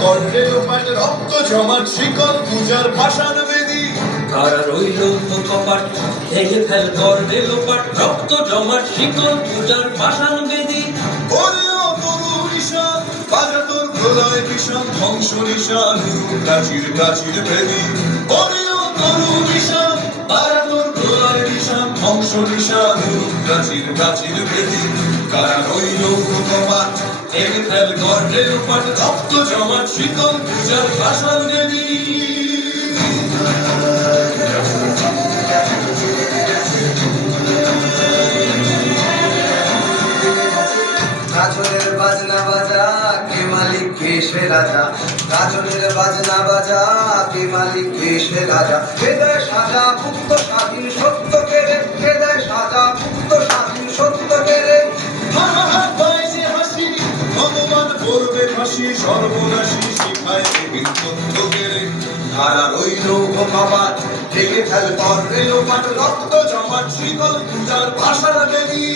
করলে লোপাট রক্ত জমাট শিকল পূজার ভাষান বেদী কারা রইল কপাট ভেঙে ফেল করলে লোপাট রক্ত জমাট শিকল পূজার ভাষান বেদী ওরেও তরু নিশান বাজা তোর প্রলয় বিষান ধ্বংস নিশান কাচির কাচির বেদী ওরেও তরু নিশান বাজা তোর প্রলয় নিশান ধ্বংস নিশান কাচির কাচির বেদী কারা রইল কপাট ভেঙে ফেল করলে লোপাট রক্ত জমাট শিকল পূজার ভাষান বেদী গাজনের বাজনা বাজা কে মালিক কে সে রাজা গাজনের বাজনা বাজা কে মালিক কে সে রাজা কে দেয় সাজা মুক্ত স্বাধীন সত্য কেড়ে কে দেয় সাজা মুক্ত স্বাধীন সত্য কেড়ে হাসি ভগবান করবে ফাঁসি সর্বনাশী শিখায় বিপত্ত কেড়ে ধারা রইল কপাট ভেঙে ফেল করলে লোপাট রক্ত জমাট শিকল পূজার ভাষা বেদী